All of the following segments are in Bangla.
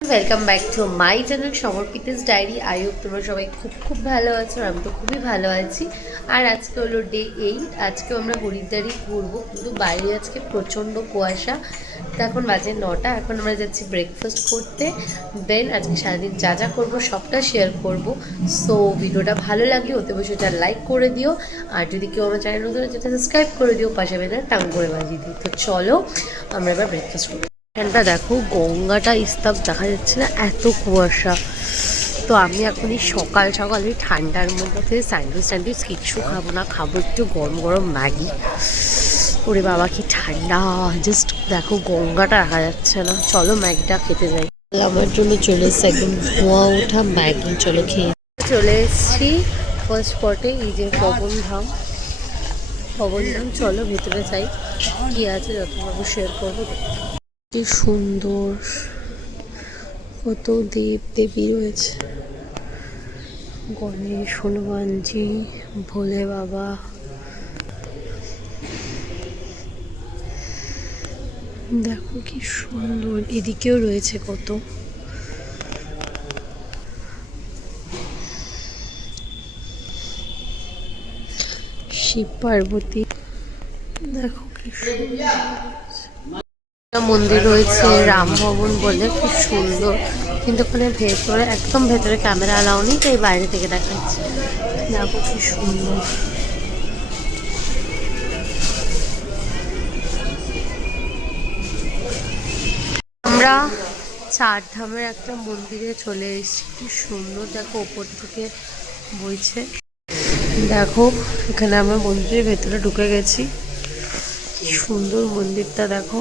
Welcome back to my channel Samarpita's diary. I hope তোমরা সবাই খুব ভালো আছো, আর আমি তো খুবই ভালো আছি। আর আজকে হলো ডে 8। আজকেও আমরা হরিদ্বারই ঘুরবো, কিন্তু বাইরে আজকে প্রচণ্ড কুয়াশা। তো এখন বাজে 9টা। এখন আমরা যাচ্ছি ব্রেকফাস্ট করতে। দেন আজকে সারাদিন যা যা করবো সবটা শেয়ার করব। সো ভিডিওটা ভালো লাগলে ওতে বসে ওটা লাইক করে দিও, আর যদি কেউ আমার চ্যানেল নতুন যেটা সাবস্ক্রাইব করে দিও, পাশে বেলার টাং করে বাজিয়ে দিও। তো চলো আমরা এবার ব্রেকফাস্ট করি। এখানটা দেখো গঙ্গাটা স্তব দেখা যাচ্ছে না, এত কুয়াশা। তো আমি এখনই সকাল সকাল ওই ঠান্ডার মধ্যে স্যান্ডউইচ কিচ্ছু খাবো না, খাবো একটু গরম গরম ম্যাগি। ওরে বাবা কি ঠান্ডা, জাস্ট দেখো গঙ্গাটা দেখা যাচ্ছে না। চলো ম্যাগিটা খেতে যাই। আমার জন্য চলে এসছে একদম ধোঁয়া ওঠা ম্যাগি। চলো খেয়ে চলে এসছি ফার্স্ট স্পটে, এই যে পবনধাম। চলো ভেতরে যাই, কি আছে যতভাবে শেয়ার করবো। কি সুন্দর, কত দেব দেবী রয়েছে, গণেশ, হনুমানজি, ভোলে বাবা। দেখো কি সুন্দর, এদিকেও রয়েছে কত। শিব পার্বতী, দেখো কি সুন্দর মন্দির রয়েছে, রাম ভবন বলে, খুব সুন্দর। কিন্তু ওখানে ভেতরে, একদম ভেতরে ক্যামেরা অ্যালাউ নেই, তাই বাইরে থেকে দেখাচ্ছে। দেখো কি সুন্দর। আমরা চারধামের একটা মন্দিরে চলে এসেছি। কি সুন্দর দেখো, ওপর থেকে বইছে। দেখো এখানে আমরা মন্দিরের ভেতরে ঢুকে গেছি। কি সুন্দর মন্দিরটা দেখো।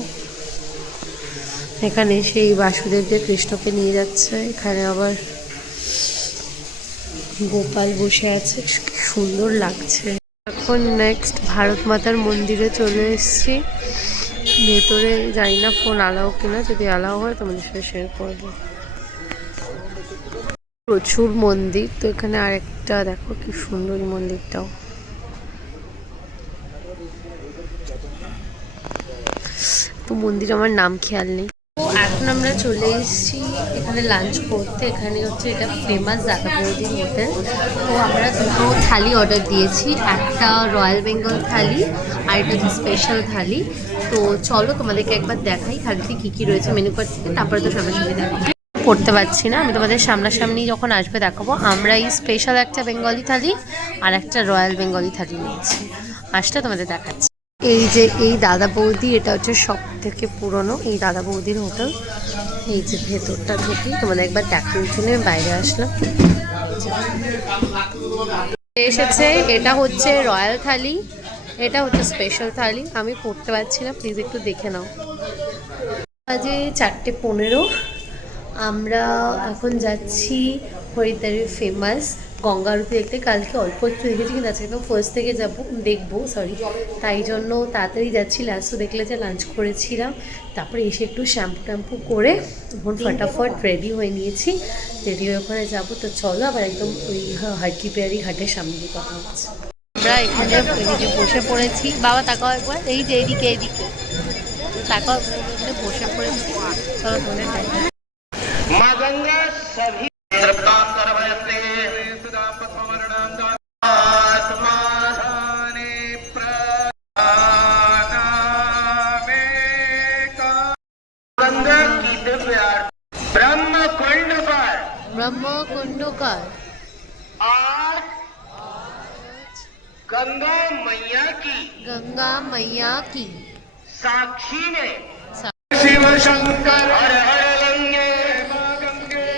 এখানে সেই বাসুদেব যে কৃষ্ণকে নিয়ে যাচ্ছে, এখানে আবার গোপাল বসে আছে, কি সুন্দর লাগছে। এখন নেক্সট ভারত মাতার মন্দিরে চলে এসেছি। ভেতরে জানি না ফোন অ্যালাউ কিনা, যদি অ্যালাউ হয় তোমাদের সাথে শেয়ার করবো। প্রচুর মন্দির। তো এখানে আরেকটা দেখো কি সুন্দর মন্দিরটাও। তো মন্দির আমার নাম খেয়াল নেই। তো এখন আমরা চলে এসেছি এখানে লাঞ্চ করতে। এখানে হচ্ছে এটা ফেমাস দাদা বৌদির হোটেল। তো আমরা দুটো থালি অর্ডার দিয়েছি, একটা রয়্যাল বেঙ্গল থালি আর এটা হচ্ছে স্পেশাল থালি। তো চলো তোমাদেরকে একবার দেখাই থালিতে কী কী রয়েছে মেনু কার্ড থেকে, তারপরে তো সামনাসামনি দেখাবো। পড়তে পারছি না, আমি তোমাদের সামনাসামনি যখন আসবে দেখাবো। আমরা এই স্পেশাল একটা বেঙ্গলি থালি আর একটা রয়্যাল বেঙ্গলি থালি নিয়েছি, আসলে তোমাদের দেখাচ্ছি। এই যে এই দাদা বৌদি, এটা হচ্ছে সব থেকে পুরনো এই দাদা বৌদির হোটেল। এই যে ভেতরটা ঢুকি তোমাদের একবার দেখার জন্য বাইরে আসলাম। এসেছে, এটা হচ্ছে রয়্যাল থালি, এটা হচ্ছে স্পেশাল থালি। আমি পড়তে পারছি না, প্লিজ একটু দেখে নাও। আজে 4:15। আমরা এখন যাচ্ছি হরিদ্বারের ফেমাস গঙ্গা আরতি দেখতে। কালকে অল্প একটু দেখেছি, কিন্তু আজকে একদম ফার্স্ট থেকে দেখবো, তাই জন্য তাড়াতাড়ি যাচ্ছি। লাস্টও দেখলে যে লাঞ্চ করেছিলাম, তারপরে এসে একটু শ্যাম্পু ট্যাম্পু করে এখন ফটাফট রেডি হয়ে নিয়েছি। রেডি হয়ে ওখানে যাবো। তো চলো আবার একদম ওই হারকি পেয়ারি ঘাটের সামনে দিয়ে কথা হচ্ছে। আমরা এখানে বসে পড়েছি। বাবা তাকাও একবার, এই যে এইদিকে তাকাও, বসে পড়েছি। চলো তোমাদের माँ गंगा सभी ब्रह्म कुंड पर ब्रह्मकुंडकार आज गंगा मैया की साक्षी में शिव शंकर हर हर गंगे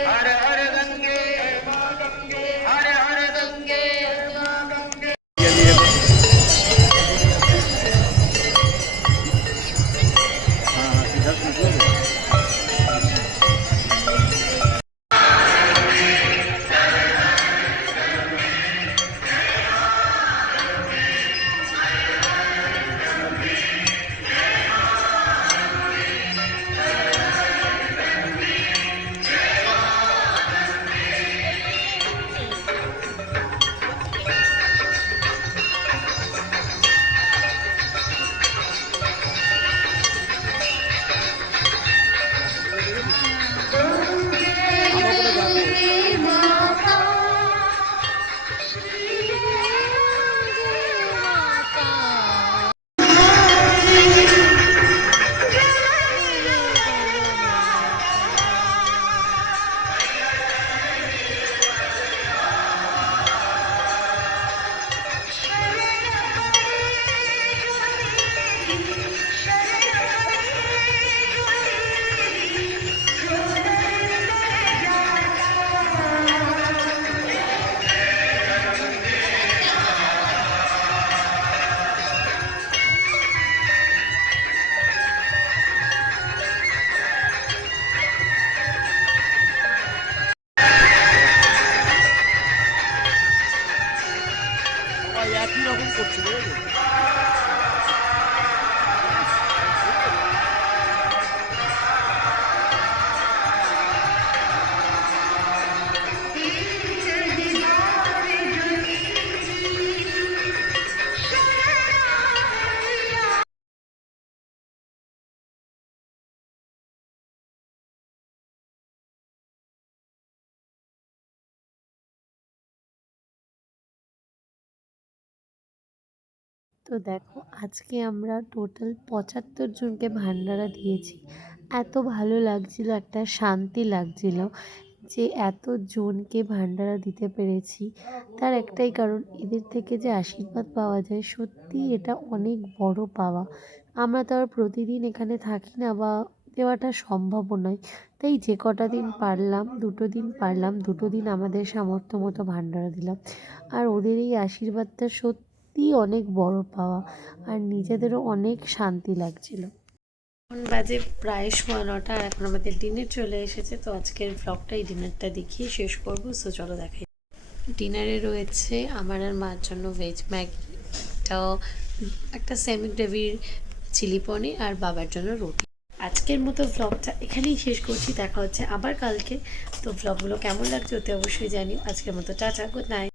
हर हर गंगे हर हर गंगे তো দেখো আজকে আমরা টোটাল ৭৫ জনকে ভান্ডারা দিয়েছি। এত ভালো লাগছিল, একটা শান্তি লাগছিল যে এত জনকে ভান্ডারা দিতে পেরেছি। তার একটাই কারণ, এদের থেকে যে আশীর্বাদ পাওয়া যায় সত্যি এটা অনেক বড় পাওয়া। আমরা তো আর প্রতিদিন এখানে থাকি না বা দেওয়াটা সম্ভবও নয়। তাই যে কটা দিন পারলাম, 2টো দিন পারলাম, 2টো দিন আমাদের সামর্থ্য মতো ভান্ডারা দিলাম। আর ওদের এই আশীর্বাদটা সত্যিই অনেক বড় পাওয়া, আর নিজেদেরও অনেক শান্তি লাগছিল। এখন বাজে প্রায় 9:15 আর এখন আমাদের ডিনার চলে এসেছে। তো আজকের ব্লগটা এই ডিনারটা দেখিয়ে শেষ করবো। সো চলো দেখাই। ডিনারে রয়েছে আমার আর মার জন্য ভেজ ম্যাগি, একটা সেমি গ্রেভির চিলি পনির, আর বাবার জন্য রুটি। আজকের মতো ভ্লগটা এখানেই শেষ করছি, দেখা হচ্ছে আবার কালকে। তো ভ্লগগুলো কেমন লাগছে ওতে অবশ্যই জানিও। আজকের মতো টাটা, গুড নাইট।